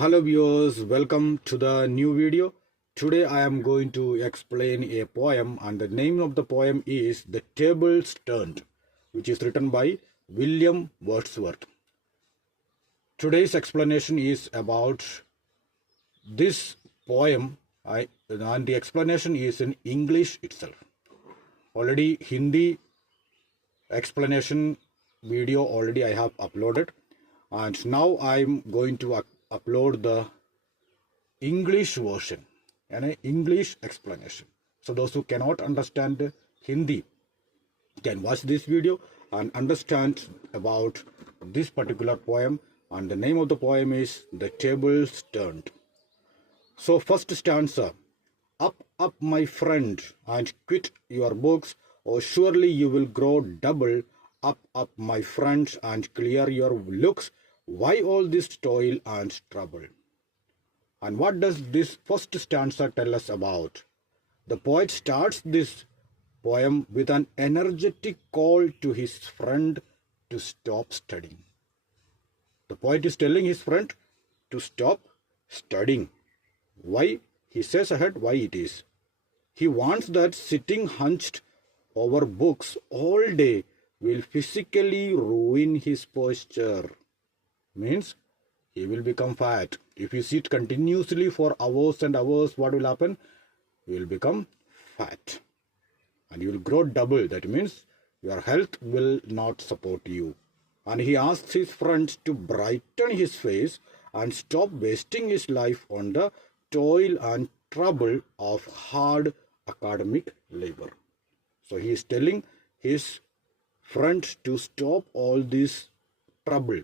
Hello viewers, welcome to the new video. Today I am going to explain a poem, and the name of the poem is The Tables Turned, which is written by William Wordsworth. Today's explanation is about this poem, and the explanation is in English itself. Already Hindi explanation video I have uploaded, and now I am going to upload the English version and an English explanation. So those who cannot understand Hindi can watch this video and understand about this particular poem, and the name of the poem is The Tables Turned. So first stanza: up, up my friend, and quit your books, or surely you will grow double. Up, up my friend, and clear your looks. Why all this toil and trouble? And what does this first stanza tell us about? The poet starts this poem with an energetic call to his friend to stop studying. The poet is telling his friend to stop studying. Why? He says ahead why it is. He wants that sitting hunched over books all day will physically ruin his posture. Means he will become fat. If you sit continuously for hours and hours, what will happen? You will become fat and you will grow double. That means your health will not support you. And he asks his friends to brighten his face and stop wasting his life on the toil and trouble of hard academic labor. So he is telling his friend to stop all this trouble,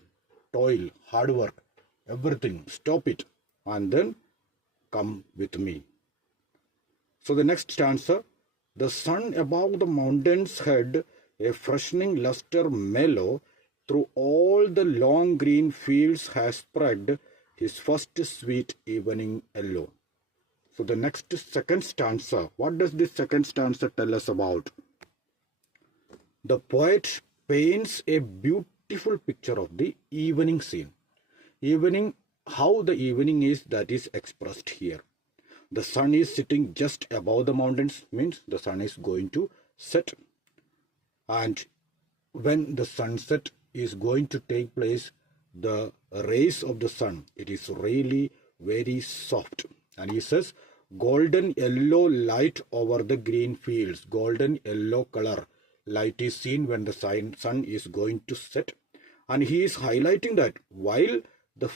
toil, hard work, everything, stop it, and then come with me. So the next stanza: the sun above the mountain's head, a freshening luster mellow, through all the long green fields has spread his first sweet evening yellow. So the next second stanza, what does this second stanza tell us about? The poet paints a beautiful picture of the evening scene. Evening, how the evening is, that is expressed here. The sun is sitting just above the mountains, means the sun is going to set. And when the sunset is going to take place, the rays of the sun, it is really very soft. And he says, golden yellow light over the green fields. Golden yellow color light is seen when the sun is going to set. And he is highlighting that while the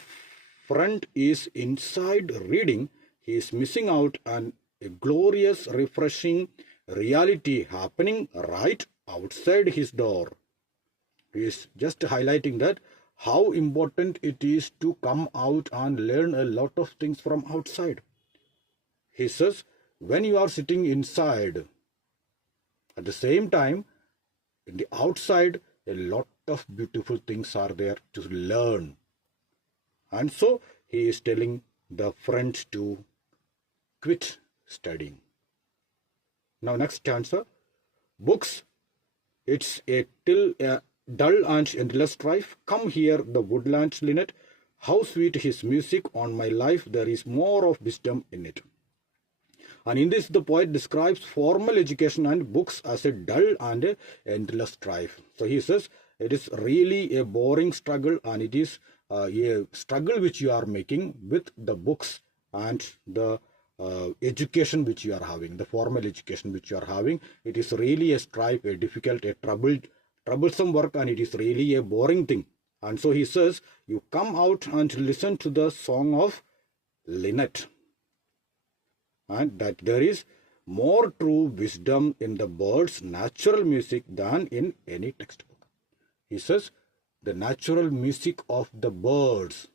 friend is inside reading, he is missing out on a glorious, refreshing reality happening right outside his door. He is just highlighting that how important it is to come out and learn a lot of things from outside. He says, when you are sitting inside, at the same time, in the outside, a lot of beautiful things are there to learn. And so he is telling the friend to quit studying. Now next stanza: books, it's a dull and endless strife. Come here, the woodland linnet. How sweet his music, on my life there is more of wisdom in it. And in this, the poet describes formal education and books as a dull and a endless strife. So he says it is really a boring struggle, and it is a struggle which you are making with the books and the education which you are having, the formal education which you are having. It is really a strife, a difficult, a troublesome work, and it is really a boring thing. And so he says, you come out and listen to the song of linnet, and that there is more true wisdom in the bird's natural music than in any textbook. He says the natural music of the birds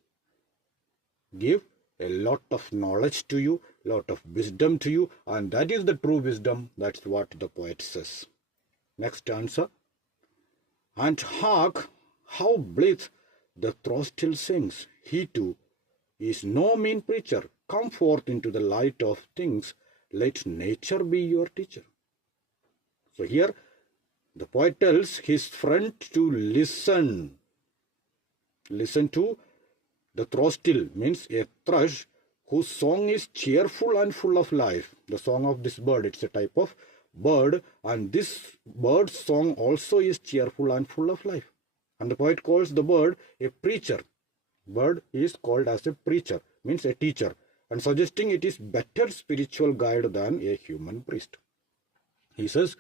give a lot of knowledge to you, lot of wisdom to you, and that is the true wisdom. That's what the poet says. Next answer: and hark, how blithe the throstle sings. He too is no mean preacher. Come forth into the light of things. Let nature be your teacher. So here the poet tells his friend to listen to The throstle means a thrush whose song is cheerful and full of life. The song of this bird, it's a type of bird, and this bird's song also is cheerful and full of life. And the poet calls the bird a preacher. Bird is called as a preacher, means a teacher, and suggesting it is better spiritual guide than a human priest. He says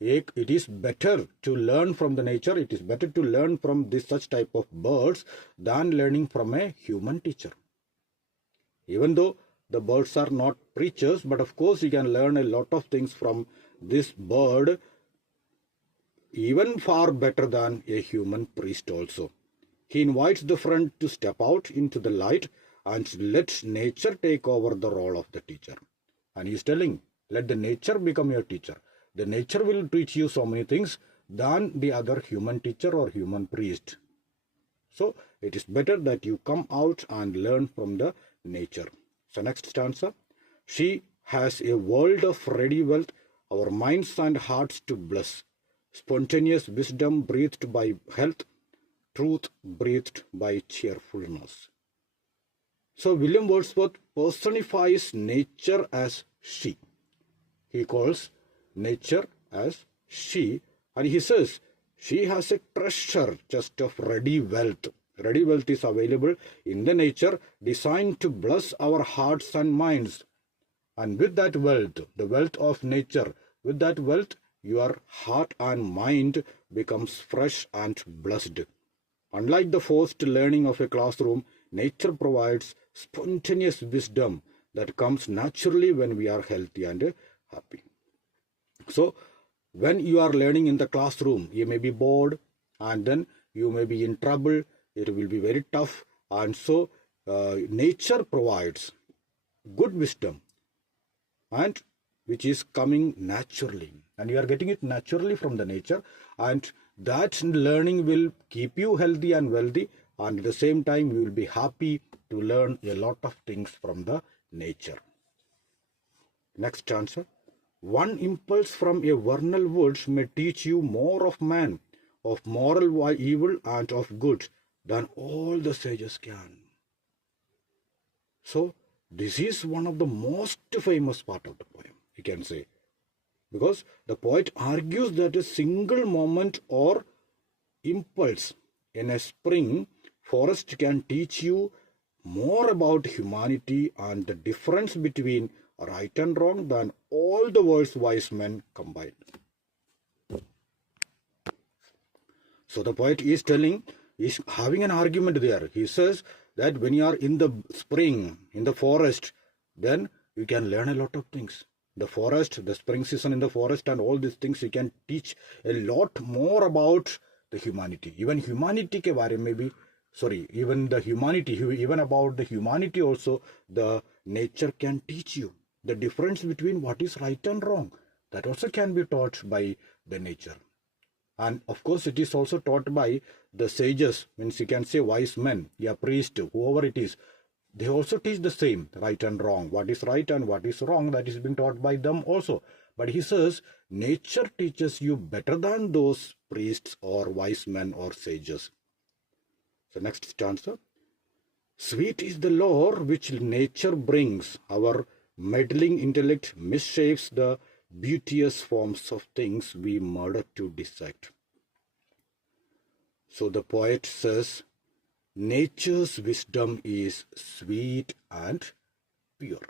it is better to learn from the nature, it is better to learn from this such type of birds than learning from a human teacher. Even though the birds are not preachers, but of course you can learn a lot of things from this bird, even far better than a human priest also. He invites the friend to step out into the light and let nature take over the role of the teacher. And he is telling, let the nature become your teacher. The nature will teach you so many things than the other human teacher or human priest. So it is better that you come out and learn from the nature. So next stanza. She has a world of ready wealth, our minds and hearts to bless. Spontaneous wisdom breathed by health, truth breathed by cheerfulness. So William Wordsworth personifies nature as she. He calls nature as she, and he says she has a treasure chest of ready wealth. Ready wealth is available in the nature, designed to bless our hearts and minds. And with that wealth, the wealth of nature, with that wealth, your heart and mind becomes fresh and blessed. Unlike the forced learning of a classroom, nature provides spontaneous wisdom that comes naturally when we are healthy and happy. So, when you are learning in the classroom, you may be bored and then you may be in trouble. It will be very tough. And so, nature provides good wisdom, and which is coming naturally. And you are getting it naturally from the nature. And that learning will keep you healthy and wealthy. And at the same time, you will be happy to learn a lot of things from the nature. Next stanza. One impulse from a vernal woods may teach you more of man, of moral evil and of good, than all the sages can. So, this is one of the most famous part of the poem, you can say. Because the poet argues that a single moment or impulse in a spring forest can teach you more about humanity and the difference between right and wrong than all the world's wise men combined. So the poet is having an argument there. He says that when you are in the spring, in the forest, then you can learn a lot of things. The forest, the spring season in the forest and all these things, you can teach a lot more about the humanity. Even humanity ke baare mein bhi, even about the humanity also, the nature can teach you. The difference between what is right and wrong, that also can be taught by the nature. And of course, it is also taught by the sages, means you can say wise men, priest, whoever it is. They also teach the same, right and wrong. What is right and what is wrong, that is being taught by them also. But he says, nature teaches you better than those priests or wise men or sages. So next stanza. Sweet is the lore which nature brings. Our meddling intellect misshapes the beauteous forms of things we murder to dissect. So the poet says, nature's wisdom is sweet and pure.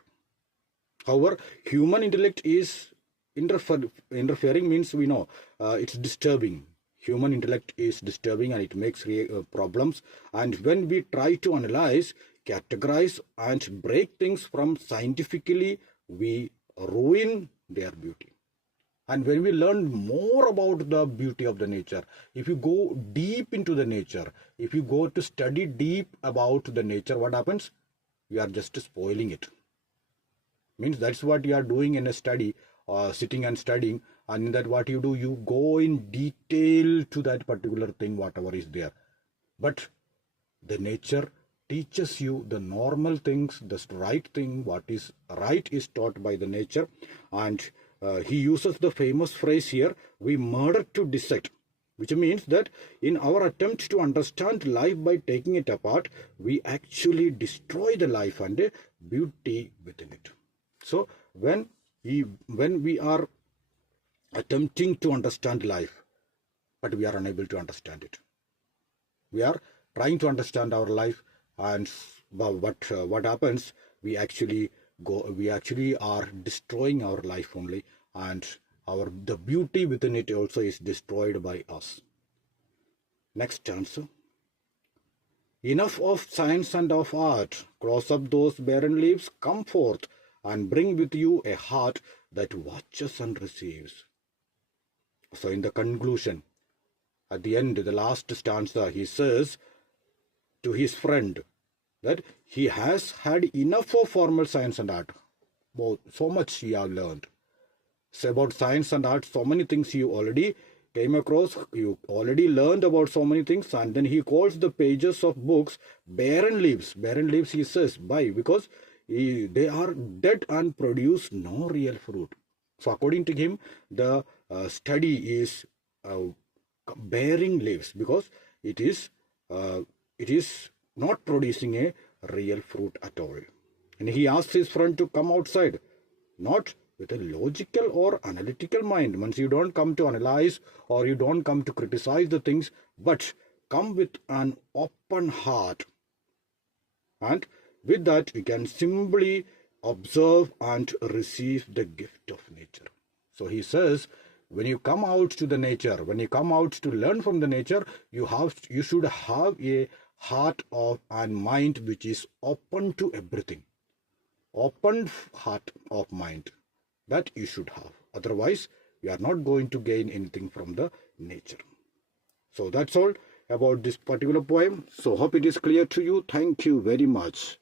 However, human intellect is interfering, means we know it's disturbing. Human intellect is disturbing and it makes problems. And when we try to analyze, categorize and break things from scientifically, we ruin their beauty. And when we learn more about the beauty of the nature, if you go deep into the nature, if you go to study deep about the nature, what happens? You are just spoiling it. Means that's what you are doing in a study, sitting and studying, and in that what you do, you go in detail to that particular thing, whatever is there. But the nature teaches you the normal things, the right thing, what is right is taught by the nature. And he uses the famous phrase here, we murder to dissect. which means that in our attempt to understand life by taking it apart, we actually destroy the life and the beauty within it. So when we are attempting to understand life, but we are unable to understand it, we are trying to understand our life, and what happens, we actually are destroying our life only, and the beauty within it also is destroyed by us. Next answer. Enough of science and of art. Cross up those barren leaves, come forth, and bring with you a heart that watches and receives. So in the conclusion, at the end, the last stanza, he says to his friend that he has had enough of formal science and art. So much he has learned. So about science and art, so many things you already came across, you already learned about so many things, and then he calls the pages of books barren leaves. Barren leaves, he says. Why? Because they are dead and produce no real fruit. So according to him, the study is bearing leaves, because it is not producing a real fruit at all. And he asks his friend to come outside, not with a logical or analytical mind. Once you don't come to analyze or you don't come to criticize the things, but come with an open heart. And with that, we can simply observe and receive the gift of nature. So he says, when you come out to the nature, when you come out to learn from the nature, you should have a heart and mind which is open to everything. Open heart of mind. That you should have. Otherwise, you are not going to gain anything from the nature. So that's all about this particular poem. So hope it is clear to you. Thank you very much.